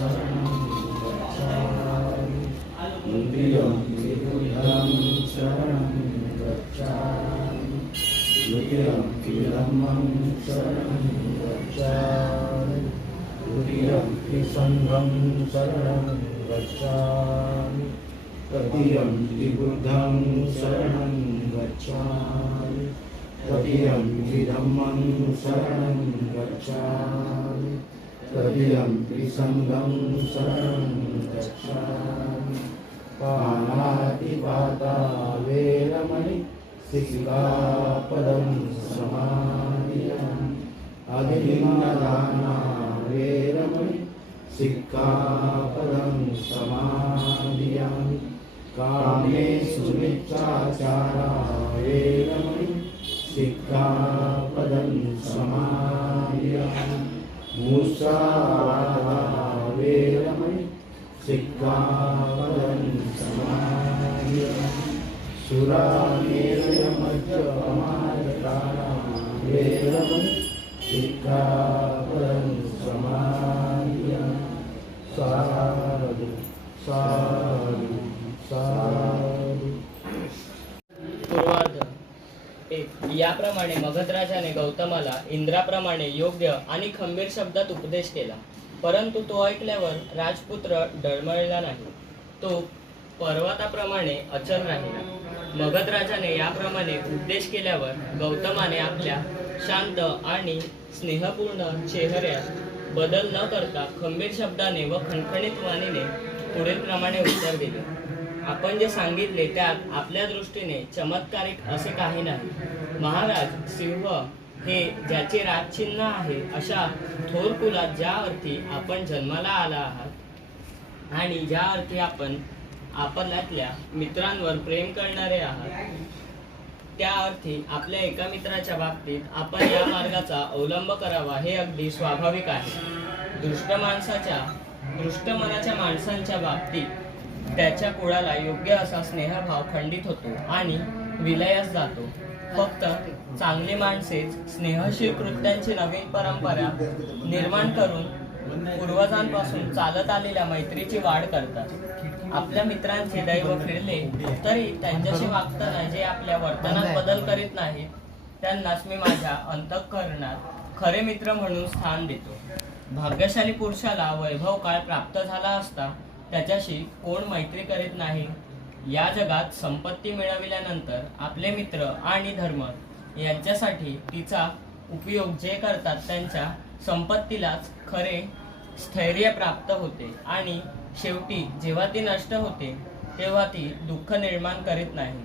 शरणं गच्छामि द्वितीयंपि बुद्धं शरणं गच्छामि तृतीयंपि धम्मं शरणं गच्छामि तृतीयंपि संघं शरणं गच्छामि तृतीयंपि बुद्धं शरणं गच्छामि तृतीयंपि धम्मं शरणं गच्छामि तृतीयंपि संघं शरणं गच्छामि पाणातिपाता वेरमणि सिक्खापदं समादियामि अग्निदाना वेरमणि सिक्खापदं समादियामि कामेषु मिथ्याचारा वेरमणि सिक्खापदं समादियामि मुसावादा वेरमणि सिक्खापदं समादियामि सुरामेरयमज्जपमादकारा वेरमणि सिक्खापदं समादियामि साधु साधु साधु। पूर्वार्ध 1. याप्रमाणे मगधराजाने गौतमाला इंद्राप्रमाणे योग्य आणि खंबीर शब्दात उपदेश केला, परंतु तो ऐकल्यावर राजपुत्र डळमळला नाही. तो पर्वताप्रमाणे अचल राहिला. मगधराजाने याप्रमाणे उपदेश केल्यावर गौतमाने आपल्या शांत आणि स्नेहपूर्ण चेहऱ्यात बदल न करता खंबीर शब्दाने व खणखणीत वाणीने पुढील प्रमाणे उत्तर दिले. आपण जे सांगितले त्यात आपल्या दृष्टीने चमत्कारिक असे काही नाही. महाराज, सिंह हे ज्याचे राजचिन्ह आहे अशा थोर कुलात ज्या अर्थी आपण जन्माला आला आहात आणि ज्या अर्थी आपण आपल्यातल्या मित्रांवर प्रेम करणारे आहात, त्या अर्थी आपल्या एका मित्राच्या बाबतीत आपण या मार्गाचा अवलंब करावा हे अगदी स्वाभाविक आहे. दृष्ट मनाच्या माणसांच्या बाबतीत त्याच्या कुळाला योग्य असा स्नेहभाव खंडित होतो आणि विलयास जातो. फक्त चांगली माणसेच स्नेहशील कृत्यांची नवीन परंपरा निर्माण करून पूर्वजांपासून चालत आलेल्या मैत्रीची वाढ करतात. आपल्या मित्रांचे दैव फिरले तरी त्यांच्याशी वागताना जे आपल्या वर्तनात बदल करीत नाहीत त्यांनाच मी माझ्या अंतःकरणात खरे मित्र म्हणून स्थान देतो. भाग्यशाली पुरुषाला वैभव काळ प्राप्त झाला असता त्याच्याशी कोण मैत्री करीत नाही. या जगात संपत्ती मिळविल्यानंतर आपले मित्र आणि धर्म यांच्यासाठी तिचा उपयोग जे करतात त्यांच्या संपत्तीलाच खरे स्थैर्य प्राप्त होते आणि शेवटी जेव्हा ती नष्ट होते तेव्हा ती दुःख निर्माण करीत नाही.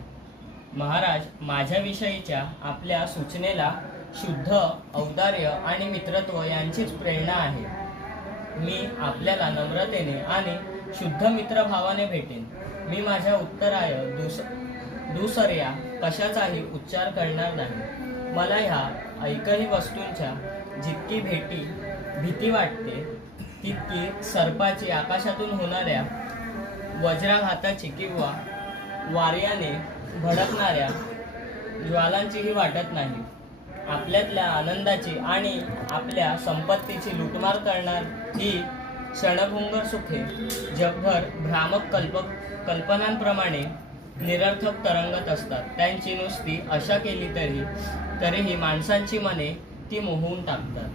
महाराज, माझ्याविषयीच्या आपल्या सूचनेला शुद्ध औदार्य आणि मित्रत्व यांचीच प्रेरणा आहे. मी आपल्याला नम्रतेने आणि शुद्ध मित्रभावाने भेटेन. मी माझ्या उत्तराय दुसऱ्या कशाचाही उच्चार करणार नाही. मला ह्या ऐकही वस्तूंच्या जितकी भीती वाटते तितकी सर्पाची आकाशातून होणाऱ्या वज्राघाताची किंवा वार्याने भडकणाऱ्या ज्वालांचीही वाटत नाही. आपल्यातल्या आनंदाची आणि आपल्या संपत्तीची लुटमार करणार ही क्षणभंगुर सुखे जगभर भ्रामक कल्पनांप्रमाणे निरर्थक तरंगत असतात. त्यांची नुसती आशा केली तरीही माणसांची मने ती मोहून टाकतात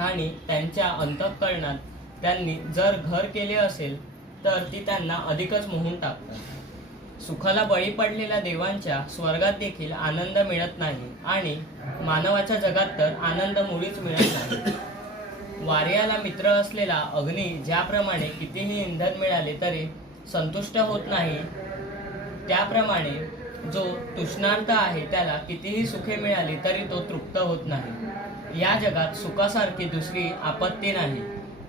आणि त्यांच्या अंतःकरणात त्यांनी जर घर केले असेल तर ती त्यांना अधिकच मोहून टाकतात. सुखाला बळी पडलेल्या देवांच्या स्वर्गात देखील आनंद मिळत नाही आणि मानवाच्या जगात तर आनंद मुळीच मिळत नाही. वार्याला मित्र असलेला अग्नी ज्याप्रमाणे कितीही इंधन मिळाले तरी संतुष्ट होत नाही, त्याप्रमाणे जो तृष्णार्त आहे त्याला कितीही सुखे मिळाली तरी तो तृप्त होत नाही. या जगात सुखासारखी दुसरी आपत्ती नाही.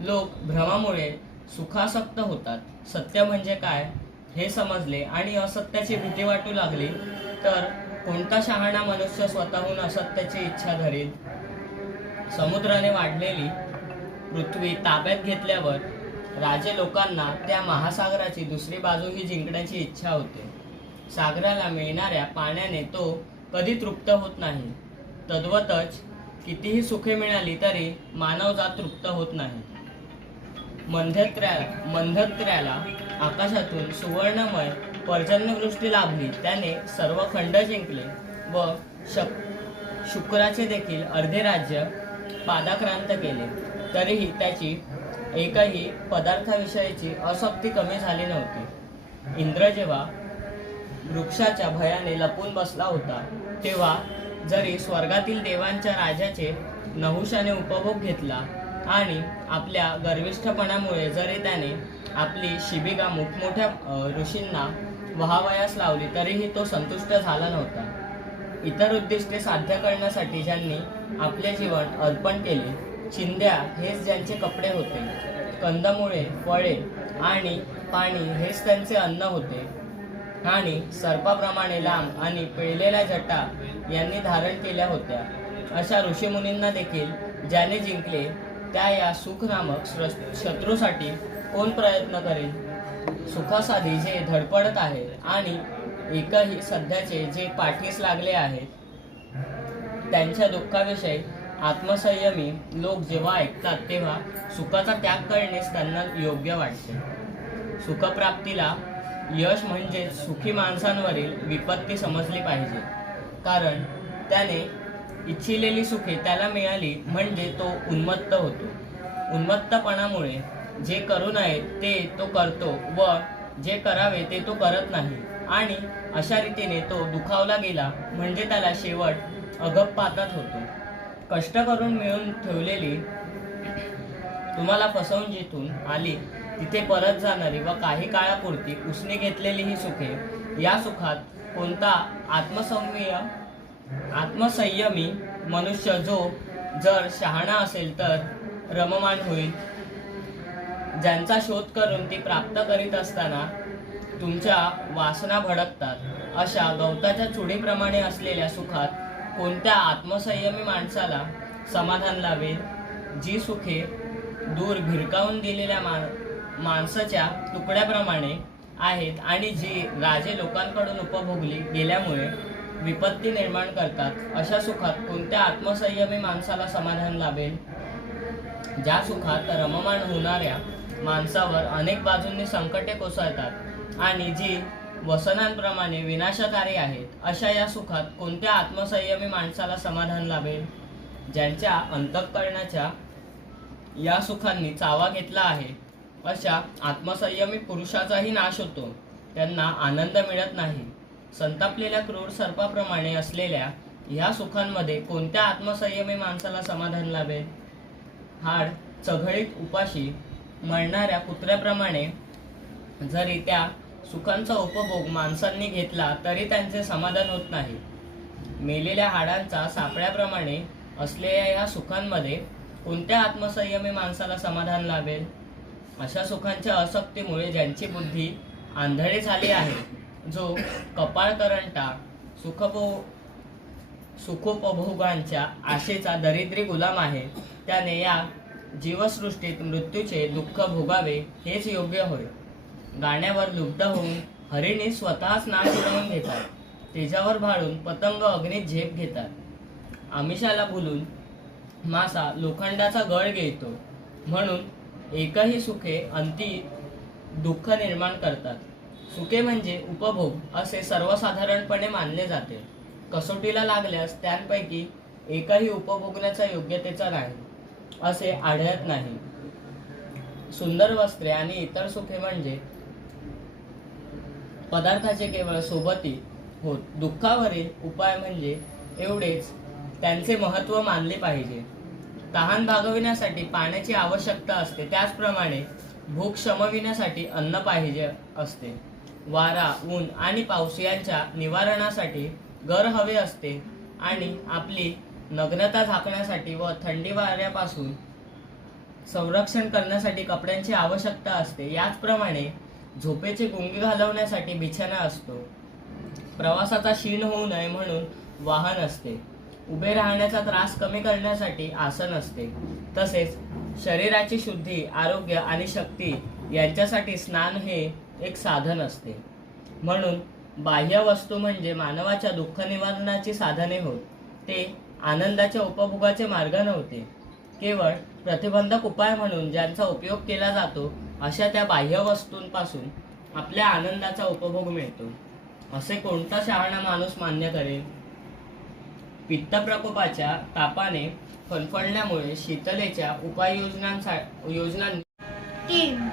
लोक भ्रमामुळे सुखासक्त होतात. सत्य म्हणजे काय हे समजले आणि असत्याची भीती वाटू लागली तर कोणता शहाणा मनुष्य स्वतःहून असत्याची इच्छा धरेल. समुद्राने वाढलेली पृथ्वी ताब्यात घेतल्यावर राजे लोकांना त्या महासागराची दुसरी बाजूही जिंकण्याची इच्छा होते. सागराला मिळणाऱ्या पाण्याने तो कधी तृप्त होत नाही. तद्वतच कितीही सुखे मिळाली तरी मानवजात तृप्त होत नाही. मंधत्र्याला आकाशातून सुवर्णमय पर्जन्यवृष्टी लाभली. त्याने सर्व खंड जिंकले व शुक्राचे देखील अर्धे राज्य पादाक्रांत केले. तरीही त्याची एकही पदार्थाविषयीची आसक्ती कमी झाली नव्हती. इंद्र जेव्हा वृक्षाच्या भयाने लपून बसला होता तेव्हा जरी स्वर्गातील देवांच्या राजाचे नहुशाने उपभोग घेतला आणि आपल्या गर्विष्ठपणामुळे जरी त्याने आपली शिबिका मोठमोठ्या ऋषींना वहावयास लावली तरीही तो संतुष्ट झाला नव्हता. इतर उद्दिष्टे साध्य करण्यासाठी ज्यांनी आपले जीवन अर्पण केले, चिंध्या हेच ज्यांचे कपडे होते, कंदमुळे, फळे आणि पाणी हेच त्यांचे अन्न होते आणि सर्पाप्रमाणे लांब आणि पिळलेल्या जटा यांनी धारण केल्या होत्या, अशा ऋषीमुनींना देखील ज्याने जिंकले त्या या सुख नामक शत्रूसाठी कोण प्रयत्न करेल? सुखासाठी जे धडपडत आहेत आणि एकही सध्याचे जे पाठीस लागले आहेत, त्यांच्या दुःखाविषयी आत्मसंयमी लोक जेव्हा ऐकतात तेव्हा सुखाचा त्याग करण्यास त्यांना योग्य वाटते. सुखप्राप्तीला यश म्हणजे सुखी माणसांवरील विपत्ती समजली पाहिजे, कारण त्याने इच्छिलेली सुखे त्याला मिळाली म्हणजे तो उन्मत्त होतो. उन्मत्तपणामुळे जे करू नये ते तो करतो व जे करावे ते तो करत नाही आणि अशा रीतीने तो दुखावला गेला म्हणजे त्याला शेवट अगपातात होतो. कष्ट करून मिळवून ठेवलेली, तुम्हाला फसवून जिथून आली तिथे परत जाणारी व काही काळापुरती उसने घेतलेली ही सुखे, या सुखात कोणता आत्मसंयमी मनुष्य जो जर शहाणा असेल तर रममाण होईल. ज्यांचा शोध करून ती प्राप्त करीत असताना तुमच्या वासना भडकतात, अशा गवताच्या चुडीप्रमाणे असलेल्या सुखात कोणत्या आत्मसंयमी माणसाला समाधान लावेल? जी सुखे दूर भिरकावून दिलेल्या माणसाच्या तुकड्याप्रमाणे आहेत आणि जी राजे लोकांकडून उपभोगली गेल्यामुळे विपत्ती निर्माण करतात, अशा सुखात कोणत्या आत्मसंयमी माणसाला समाधान लाभेल? ज्या सुखात रममाण होणाऱ्या माणसावर अनेक बाजूंनी संकटे कोसळतात आणि जी वसनांप्रमाणे विनाशकारी आहेत, अशा या सुखात कोणत्या आत्मसंयमी माणसाला समाधान लाभेल? ज्यांच्या अंतःकरणाच्या या सुखांनी चावा घेतला आहे, अशा आत्मसंयमी पुरुषाचाही नाश होतो, त्यांना आनंद मिळत नाही. संतापलेल्या क्रूर सर्पाप्रमाणे असलेल्या ह्या सुखांमध्ये कोणत्या आत्मसंयमी माणसाला समाधान लाभेल? हाड चघळीत उपाशी मरणाऱ्या कुत्र्याप्रमाणे जरी त्या सुखांचा उपभोग माणसांनी घेतला तरी त्यांचे समाधान होत नाही. मेलेल्या हाडांचा सापळ्याप्रमाणे असलेल्या या सुखांमध्ये कोणत्या आत्मसंयमी माणसाला समाधान लाभेल? अशा सुखांच्या आसक्तीमुळे ज्यांची बुद्धी आंधळी झाली आहे, जो कपाळकरंटा सुखोपभोगांच्या आशेचा दरिद्री गुलाम आहे, त्याने या जीवसृष्टीत मृत्यूचे दुःख भोगावे हेच योग्य होय. गाण्यावर लुब्ध होऊन हरिणी स्वतःच नाश उडवून घेतात, तेजावर भाळून पतंग अग्नीत झेप घेतात, आमिषाला भुलून मासा लोखंडाचा गळ गिळतो. म्हणून एकही सुखे अंती दुःख निर्माण करतात. सुखे म्हणजे उपभोग असे सर्वसाधारणपणे मानले जाते. कसोटीला लागल्यास त्यांपैकी एकही उपभोगण्याचा योग्यतेचा नाही असे आढळत नाही. सुंदर वस्त्रे आणि इतर सुखे म्हणजे पदार्थाचे केवळ सोबती होत. दुःखावरील उपाय म्हणजे एवढेच त्यांचे महत्त्व मानले पाहिजे. तहान भागविण्यासाठी पाण्याची आवश्यकता असते, त्याचप्रमाणे भूक शमविण्यासाठी अन्न पाहिजे असते. वारा, ऊन आणि पाऊस यांच्या निवारणासाठी घर हवे असते आणि आपली नग्नता झाकण्यासाठी व थंडी वाऱ्यापासून संरक्षण करण्यासाठी कपड्यांची आवश्यकता असते. याचप्रमाणे झोपेचे गुंगी घालवण्यासाठी बिछाना असतो. प्रवासाचा क्षीण होऊ नये म्हणून वाहन असते. उभे राहण्याचा त्रास कमी करण्यासाठी आसन असते. तसेच शरीराची शुद्धी, आरोग्य आणि शक्ती यांच्यासाठी स्नान हे एक साधन असते. म्हणून बाह्य वस्तू म्हणजे मानवाच्या दुःख निवारणाची साधने होत. ते आनंदाच्या उपभोगाचे मार्ग नव्हते. केवळ प्रतिबंधक उपाय म्हणून ज्यांचा उपयोग केला जातो अशा त्या बाह्य वस्तूंपासून आपल्या आनंदाचा उपभोग मिळतो असे कोणता शहाणा माणूस मान्य करेल? पित्त प्रकोपाच्या तापाने फणफणल्यामुळे शीतलेच्या योजना 3.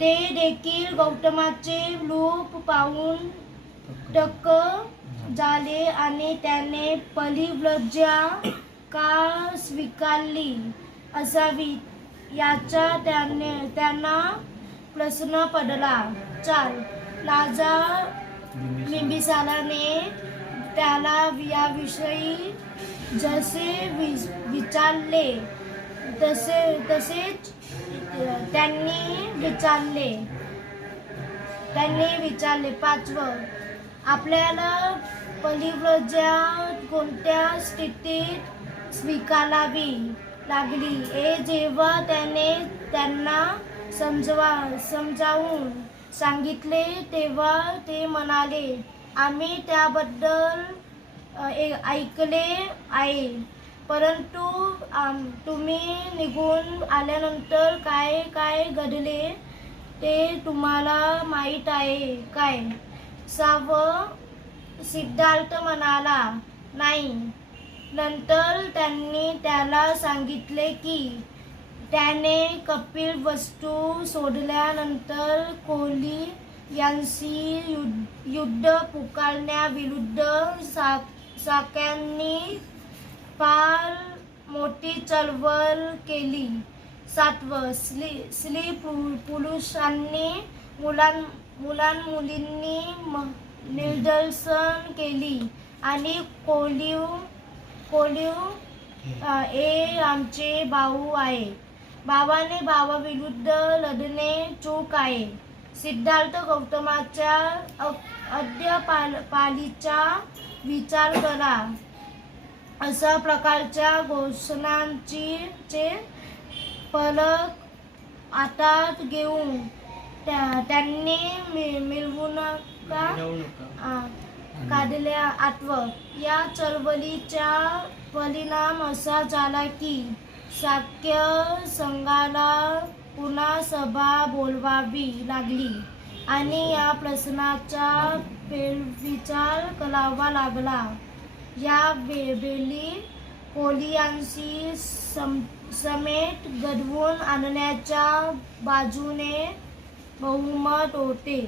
ते देखील गौतमाचे रूप पाहून टक्क झाले आणि त्याने पतिव्रजा का स्वीकारली असावी याचा त्यांना प्रश्न पडला. 4. राजा बिंबिसाराने त्याला याविषयी जसे विचारले तसेच त्यांनी विचारले. 5. आपल्याला पतिव्रजा कोणत्या स्थितीत स्वीकारावी लागली हे जेव्हा त्याने त्यांना समजावून सांगितले तेव्हा ते म्हणाले, आम्ही त्याबद्दल ऐकले आहे, परंतु तुम्ही निघून आल्यानंतर काय काय घडले ते तुम्हाला माहीत आहे काय? 6. सिद्धार्थ म्हणाला, नाही. नंतर त्यांनी त्याला सांगितले की त्याने कपिलवस्तू सोडल्यानंतर कोहली यांशी युद्ध पुकारण्याविरुद्ध शाक्यांनी फार मोठी चळवळ केली. 7. स्त्री पुरुषांनी मुलांमुलींनी निदर्शन केली आणि कोहली हे आमचे भाऊ आहे, भावाने भावाविरुद्ध लढणे चूक आहे. सिद्धार्थ गौतमाच्या अद्यपालीचा विचार करा. अशा प्रकारच्या घोषणांचे फलक हातात घेऊन त्यांनी मिरवणुका काढल्या. 8. या चळवळीचा परिणाम असा झाला की शाक्य संघाला पुन्हा सभा बोलवावी लागली आणि या प्रश्नाचा फेरविचार करावा लागला. या वेळी कोहली समेट घडवून आणण्याच्या बाजूने बहुमत होते.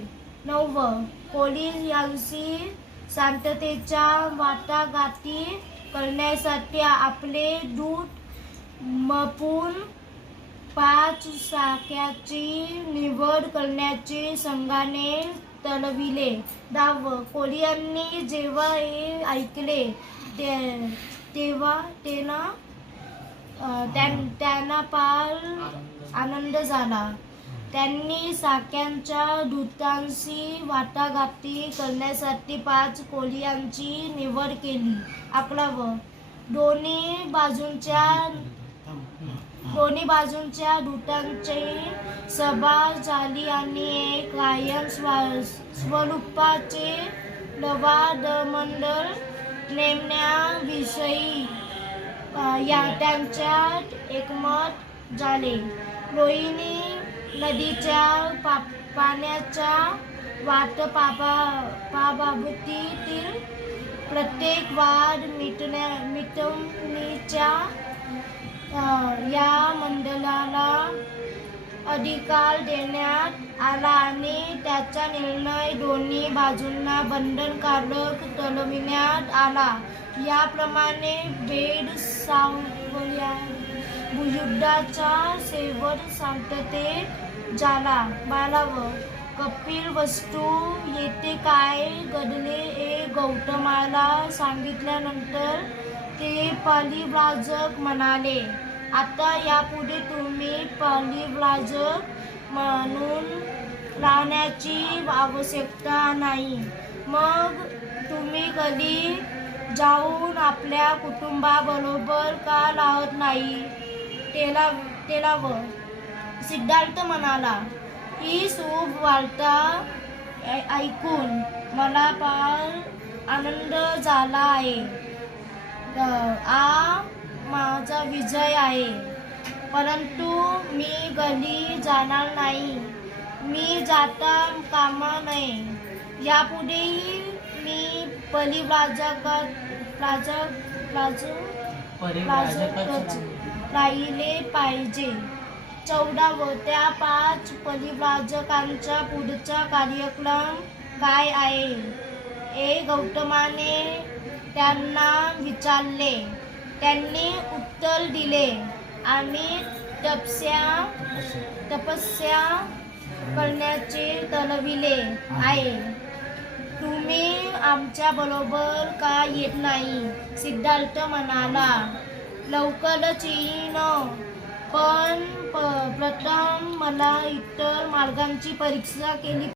9. कोहली यांशी शांततेच्या वाटाघाटी करण्यासाठी आपले दूत मपून 5 शाक्याची निवड करण्याचे संघाने ठरविले. 10. कोहली यांनी जेव्हा हे ऐकले तेव्हा त्यांना फार आनंद झाला. त्यांनी शाक्यांच्या दूतांशी वाटाघाटी करण्यासाठी 5 कोहलींची निवड केली. 11. दोन्ही बाजूंच्या दूतांची सभा झाली आणि एक कायम स्वरूपाचे लवादमंडळ नेमण्याविषयी त्यांच्यात एकमत झाले. रोहिणी नदीच्या पाण्याच्या वाटपाबाबतीतील प्रत्येक वाद मिटवण्याच्या या मंडळाला अधिकार देण्यात आला आणि त्याचा निर्णय दोन्ही बाजूंना बंधनकारक ठरविण्यात आला. याप्रमाणे युद्धाचा शेवट शांततेत झाला. 12. कपिलवस्तू येथे काय घडले हे गौतमाला सांगितल्यानंतर ते परिव्राजक म्हणाले, आता यापुढे तुम्ही परिव्राजक म्हणून राहण्याची आवश्यकता नाही. मग तुम्ही कधी जाऊन आपल्या कुटुंबाबरोबर का राहत नाही? 13. सिद्धार्थ म्हणाला, ही शुभ वार्ता ऐकून मला फार आनंद झाला आहे. माझा विजय आहे. परंतु मी घरी जाणार नाही. मी जाता कामा नये. यापुढेही मी परिव्राजकच राहिले पाहिजे. 14. त्या 5 परिव्राजकांचा पुढचा कार्यक्रम काय आहे? गौतमाने त्यांना विचारले. त्यांनी उत्तर दिले, आम्ही तपस्या करण्याचे ठरविले आहे. तुम्ही आमच्या बरोबर का येत नाही? सिद्धार्थ म्हणाला, लवकरच येईन, पण प्रथम मला इतर मार्गांची परीक्षा केली